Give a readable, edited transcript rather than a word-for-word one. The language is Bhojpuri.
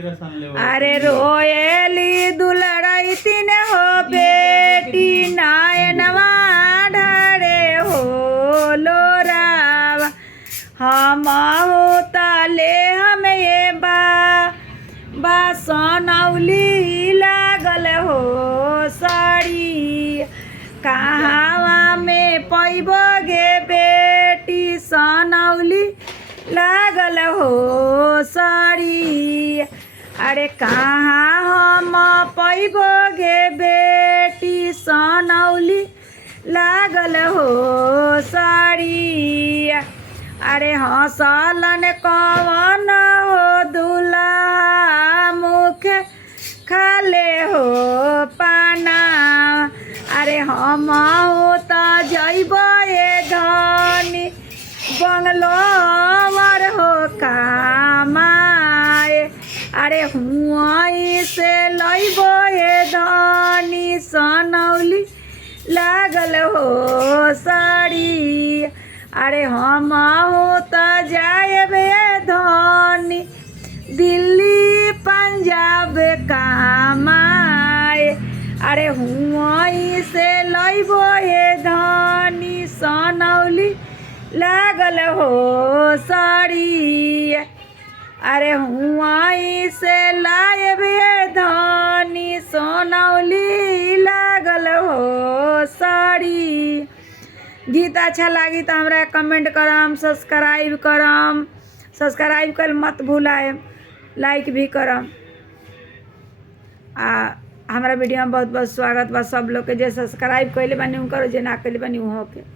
अरे रोएली दुलड़ई तीन हो बेटी नायनवा ढारे हो लोरावा हम ताले हम ये बासनौली लागल हो साड़ी कहावा में पैबगे बेटी सनौली लागल हो साड़ी अरे कहाँ हम पैबगे बेटी सनौली लागल हो साड़ी अरे हंसलन कवन हो दूल्हा मुख खाले हो पाना अरे हम तो जैब धनी बंगलोवर हो कामाए अरे हुआई से लैब धनी सनौली लागल हो साड़ी अरे हम तो जाएब धनी दिल्ली पंजाब कामाए अरे हुआई से लैब धनी सनौली लागल हो साड़ी अरे हुआई से लाएब धनी सनौली लागल हो साड़ी। गीत अच्छा लगी तो हमरा कमेंट करम, सब्सक्राइब करम, सब्सक्राइब कर मत भूलाए, लाइक भी करम। हमारा वीडियो में बहुत बहुत स्वागत बा सब लोग के। जे सब्सक्राइब कैले बानी उनकर, जे ना कैले बानी उहो के।